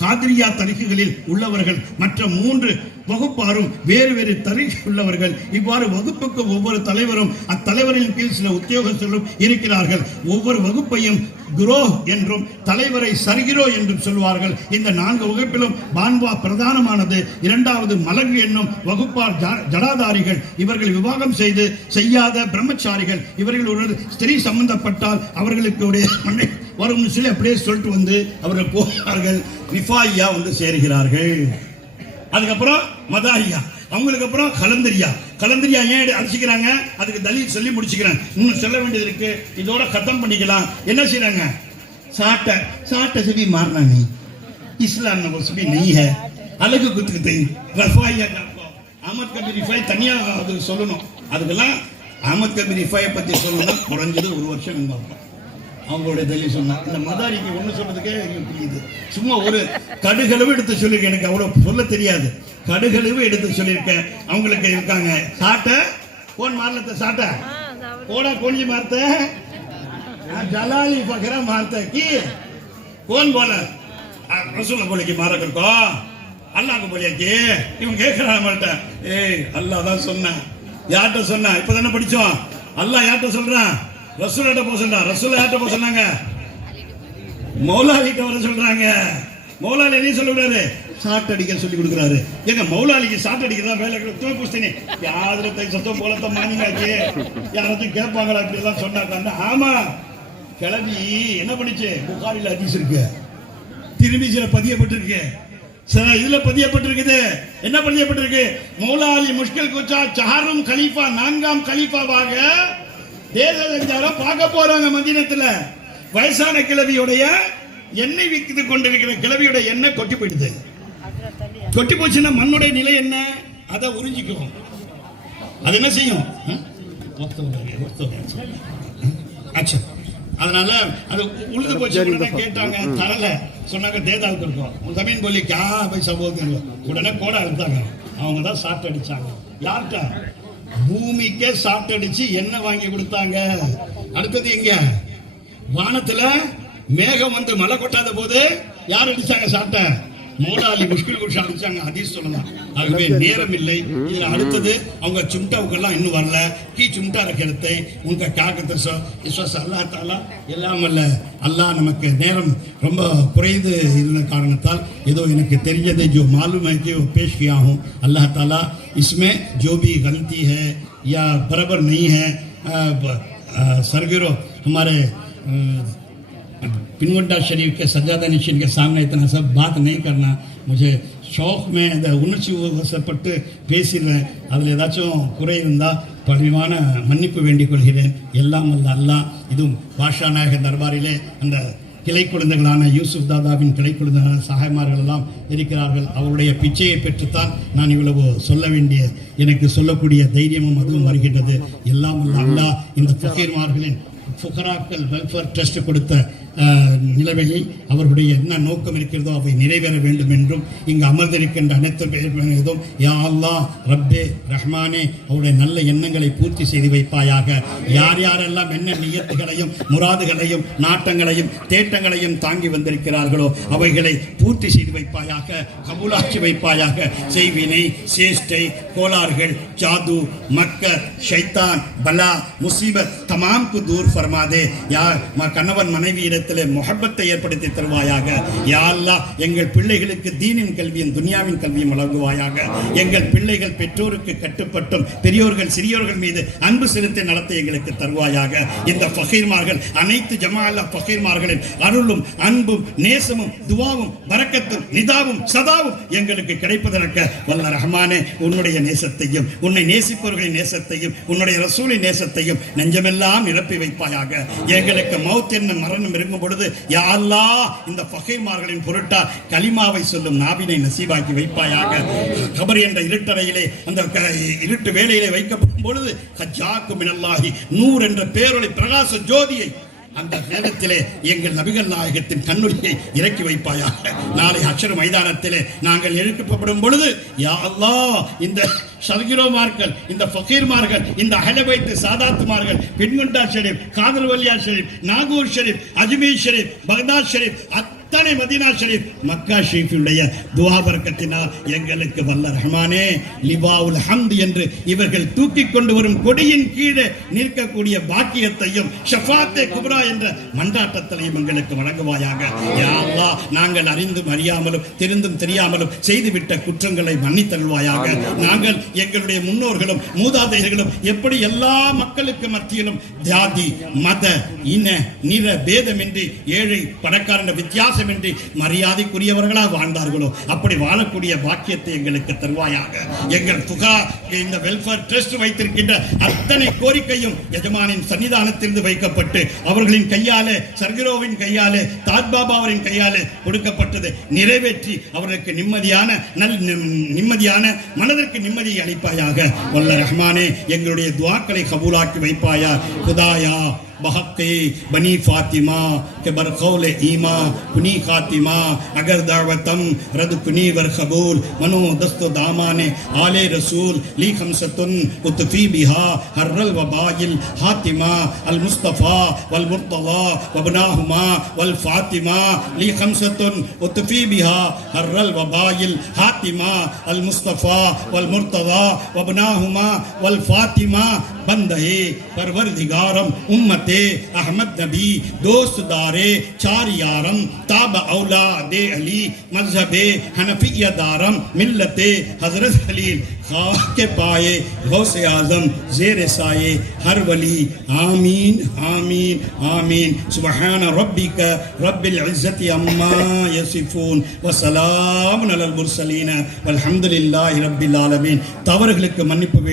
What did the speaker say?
காதிரியா தரிகுகளில் உள்ளவர்கள் மற்ற 3 வகுப்பாரும் வேறு வேறு தரிகு உள்ளவர்கள். இவ்வாறு வகுப்புக்கு ஒவ்வொரு தலைவரும் அத்தலைவரின் கீழ் சில உத்தியோகஸ்தர்களும் இருக்கிறார்கள். ஒவ்வொரு வகுப்பையும் குரோ என்றும் தலைவரை சர்கிரோ என்றும் சொல்வார்கள். இந்த 4 வகுப்பிலும் பான்வா பிரதானமானது. 2வது மலகு என்னும் வகுப்பார் ஜடாதாரிகள். இவர்கள் விவாகம் செய்யாத பிரம்மச்சாரிகள். இவர்கள் ஒரு ஸ்திரீ சம்பந்தப்பட்டால் அவர்களுக்கு வரும் சில அப்படியே சொல்லிட்டு வந்து அவர்கள் போகிறார்கள். ரிஃபாயியா வந்து சேருகிறார்கள். அதுக்கப்புறம் மதாரியா, அவங்களுக்கு அப்புறம் கலந்தரியா ஏன் அடிச்சுக்கிறாங்க, அதுக்கு தலீல் சொல்லி முடிச்சுக்கிறேன். இன்னும் சொல்ல வேண்டியது இருக்கு, இதோட கத்தம் பண்ணிக்கலாம். என்ன செய்யறாங்க, சாட்ட சபி மாறனா நீ இஸ்லாம் நம்ம சபி நீ है अलग कुछ रफाइया அஹமத் கபீர் ரிஃபாய் தனியா அது சொல்லணும். அதுக்கெல்லாம் அஹமத் கபீர் ரிஃபாயை பத்தி சொல்லணும்னா குறைஞ்சது 1 வருஷம் பார்ப்போம். அவங்களுடைய தலீல் சொன்னா இந்த மதாரிக்கு ஒன்று சொல்றதுக்கே புரியுது. சும்மா ஒரு கடுகளவு எடுத்து சொல்லியிருக்கேன், எனக்கு அவ்வளோ சொல்ல தெரியாது. கடுகளவு எடுத்து சொல்லியிருக்கேன். அவங்களுக்கு இருக்காங்க சாட்ட கோன் மாரலத்தை சாட்ட கோடா கோஞ்சி மாरते जलाली फकरा मारते की कौन बोला रसूल बोले कि मारा करको अल्लाह को बोलिया कि இவங்க கேக்குறாங்க நம்மள்ட்ட. அல்லாஹ் தான் சொன்னா, யார்கிட்ட சொன்னா, இப்பதானே படிச்சோம். அல்லாஹ் யார்கிட்ட சொல்றான், ரசூல்கிட்ட போக சொல்றான். ரசூல் யார்கிட்ட போக சொன்னாங்க, மௌலாலிட்ட வர சொல்றாங்க. மௌலாலி என்ன சொல்லுறாரு, சாட் அடிக்க சொல்லி கொடுக்குறாரு. ஏங்க மௌலாலிக்கு சாட் அடிக்கிறதா வேலை தூ புஸ்தினி யாதிரத்தை சத்தம் போலத்த மானிங்காச்சு யாராச்சும் கேட்பாங்களா அப்படி எல்லாம் சொன்னாங்க. ஆமா கிளவி என்ன பண்ணிச்சு, புகாரில ஹதீஸ் இருக்கு, திருமிசில பதியப்பட்டிருக்கு, சில இதுல பதியப்பட்டிருக்குது. என்ன பதியப்பட்டிருக்கு, மௌலாலி முஷ்கில் குச்சா சாரும் கலீஃபா 4ஆம் கலீஃபாவாக தேசஞ்சாரம் பார்க்க போறாங்க மதீனத்துல. வயசான கிழவியுடைய எண்ணெய் விற்று கொண்டிருக்கிற கிழவியுடைய எண்ணெய் கொட்டி போயிடுது. கொட்டி போச்சுன்னா மண்ணுடைய நிலை என்ன, அதை உறிஞ்சிக்கும். அது என்ன செய்யும், அதனால அது உழுது போச்சு. கேட்டாங்க தரல, சொன்னாங்க தேதாவுக்கு இருக்கும் ஜமீன் போலி கா பைசா போகுது. உடனே கோடை எடுத்தாங்க. அவங்க தான் சாப்பிட்டு அடிச்சாங்க. யார்கிட்ட, பூமிக்கே சாப்பிட்டு அடிச்சு எண்ணெய் வாங்கி கொடுத்தாங்க. அடுத்தது எங்க, வானத்துல மேகம் வந்து மழை கொட்டாத போது யார் அடிச்சாங்க சாப்பிட்ட, மௌலாலி முஷ்கில் குஷா அடிச்சாங்க. ஹதீஸ் சொல்லலாம். ஆகவே நேரம் இல்லை. இதுல அடுத்தது அவங்க சும்டாவுக்கெல்லாம் இன்னும் வரல. கீ சும்டா ரக்கெடுத்து உங்க காக்கத்தை விஸ்வாச அல்லாஹ் தாலா எல்லாம் அல்ல. அல்லாஹ் நமக்கு நேரம் ரொம்ப குறைந்து இருந்த காரணத்தால் ஏதோ எனக்கு தெரிஞ்சதை जो मालूम है कि वो पेश किया हूँ. अल्लाह ताला इसमें जो भी गलती है या बराबर नहीं है, सरगिरो हमारे पिनगुंडा शरीफ के सज्जादा निशीन के सामने इतना सब बात नहीं करना. मुझे ஷோக் மே இந்த உணர்ச்சி வசப்பட்டு பேசிடுறேன். அதில் ஏதாச்சும் குறை இருந்தால் பணிவான மன்னிப்பு வேண்டிக் கொள்கிறேன். எல்லாம் அல்ல அல்லாஹ். இதுவும் பாஷா நாயக தர்பாரிலே அந்த கிளை குழந்தைகளான யூசுப் தாதாவின் கிளை குழந்தைகளான சகாய்மார்கள் எல்லாம் இருக்கிறார்கள். அவருடைய பிச்சையை பெற்றுத்தான் நான் இவ்வளவு சொல்ல வேண்டிய, எனக்கு சொல்லக்கூடிய தைரியமும் அதுவும் வருகின்றது. எல்லாம் அல்ல அல்லாஹ் இந்த ஃபகீர்மார்களின் ஃபுகராக்கள் வெல்ஃபேர் ட்ரஸ்ட் கொடுத்த நிலைமையை அவர்களுடைய என்ன நோக்கம் இருக்கிறதோ அவை நிறைவேற வேண்டும் என்றும் இங்கு அமர்ந்திருக்கின்ற அனைத்து பேரும் யா அல்லாஹ் ரப்பே ரஹ்மானே அவருடைய நல்ல எண்ணங்களை பூர்த்தி செய்து வைப்பாயாக. யார் யாரெல்லாம் என்ன நியத்துகளையும் முராதுகளையும் நாட்டங்களையும் தேட்டங்களையும் தாங்கி வந்திருக்கிறார்களோ அவைகளை பூர்த்தி செய்து வைப்பாயாக, கபூலாக்கி வைப்பாயாக. செய்வினை, சேஷ்டை, கோளாறுகள், ஜாது, மக்கர், ஷைத்தான், பலா, முசீபத் தமாம்க்கு தூர் ஃபர்மாதே. யார் கணவன் மனைவி முஹப்பத்தை ஏற்படுத்தி தருவாயாக. யா அல்லாஹ் எங்கள் பிள்ளைகளுக்கு தீனின் கல்வியும் துனியாவின் கல்வியும் வழங்குவாயாக. எங்கள் பிள்ளைகள் பெற்றோருக்கு கட்டுப்பட்டும் பெரியோர்கள் சிறியோர்கள் மீது அன்பு செலுத்தி நடத்த எங்களுக்கு தருவாயாக. இந்த ஃபகீர்மார்கள் அனைத்து ஜமாஅல்லா ஃபகீர்மார்களின் அருளும் அன்பும் நேசமும் துவாவும் பரக்கத்தும் நிதாவும் சதாவும் எங்களுக்கு கிடைப்பதற்கு வல்ல ரஹ்மானே உன்னுடைய நேசத்தையும் உன்னை நேசிப்பவர்களின் நேசத்தையும் உன்னுடைய ரசூலின் நேசத்தையும் நெஞ்சமெல்லாம் நிரப்பி வைப்பாயாக. எங்களுக்கு மௌத் என்ன மரணம் இருக்கும் பொழுது யா அல்லாஹ் இந்த ஃபகீர்மார்களின் பொருட்டா கலிமாவை சொல்லும் நாவினை நசீபாக்கி வைப்பாயாக. கபர் என்ற இருட்டறையிலே அந்த இருட்டு வேளையிலே வைக்கப்படும் பொழுது ஹஜ்ஜாக்கு மினல்லாஹி நூர் என்ற பேரொளி பிரகாச ஜோதியை அந்த நேரத்திலே எங்கள் நபிகள் நாயகத்தின் கண்ணொலியை இறக்கி வைப்பாயாக. நாளை அக்ஷர மைதானத்திலே நாங்கள் எழுப்பப்படும் பொழுது யா அல்லாஹ் இந்த ஷர்கிரோமார்கள், இந்த ஃபகீர்மார்கள், இந்த அஹ்லபைத் சாதாத்துமார்கள், பின்குண்டா ஷரீப், காதர் வலியா ஷரீப், நாகூர் ஷரீப், அஜ்மீர் ஷரீப், பக்தாத் ஷரீப் அத்தனை மதீனா ஷரீஃப் மக்கா ஷரீஃபுடைய துஆ பரக்கத்தினால் எங்களுக்கு வல்ல ரஹ்மானே லிவாவுல் ஹம்த் என்று இவர்கள் தூக்கி கொண்டு வரும் கொடியின் கீழே நிற்கக்கூடிய பாக்கியத்தையும் ஷஃபாத்தே குப்ரா என்ற மண்டாட்டத்தையும் எங்களுக்கு வழங்குவாயாக. யா அல்லாஹ், நாங்கள் அறிந்தும் அறியாமலும் தெரிந்தும் தெரியாமலும் செய்துவிட்ட குற்றங்களை மன்னித்தருள்வாயாக. நாங்கள் எங்களுடைய முன்னோர்களும் மூதாதையர்களும் எப்படி எல்லா மக்களுக்கு மத்தியிலும் ஜாதி மத இன நிற பேதமின்றி ஏழை பணக்காரன் வித்தியாசமின்றி மரியாதைக்குரியவர்களாக வாழ்ந்தார்களோ அப்படி வாழக்கூடிய பாக்கியத்தை எங்களுக்கு தருவாயாக. எங்கள் புகா இந்த வெல்ஃபேர் ட்ரஸ்ட் வைத்திருக்கின்ற அத்தனை கோரிக்கையும் எஜமானின் சன்னிதானத்திலிருந்து வைக்கப்பட்டு அவர்களின் கையாலே சர்கிரோவின் கையாலே தாஜ்பாபா அவரின் கையாலே கொடுக்கப்பட்டது நிறைவேற்றி அவர்களுக்கு நிம்மதியான மனதிற்கு நிம்மதியை அளிப்பாயாக. வல்ல ரஹ்மானே, எங்களுடைய துஆக்களை கபூலாக்கி வைப்பாயா. खुदाया बहक़े बनी फातिमा के बरखौल ईमा कुनी खातिमा अगर दावतम रद कुनी वर कबूल मनो दस्तो दामाने आले रसूल ली खमसतुन उतफी बिहा हर्रल वबाइल हातिमा अल मुस्तफ़ा वल मुर्तज़ा वबनाहुमा वल फातिमा ली खमसतुन उतफी बिहा हर्रल वबाइल हातिमा अल मुस्तफ़ा वल मुर्तज़ा वबनाहुमा वल फातिमा बंदे परवरदिगारम उम्मते अहमद नबी दोस्त दारे चार यारम ताब औला दे अली मजहबे हनफिया दारम मिल्लते हजरत खलील खाह के पाए गौसे आजम जेर साए हर वली आमीन आमीन आमीन. सुबहान रब्बिक रब्बिल इज्जति अम्मा यसिफून व सलामुन अलल मुरसलीन वल्हम्दुलिल्लाहि रब्बिल आलमीन. தவறுகளுக்கு மன்னிப்பு வேண்டும்.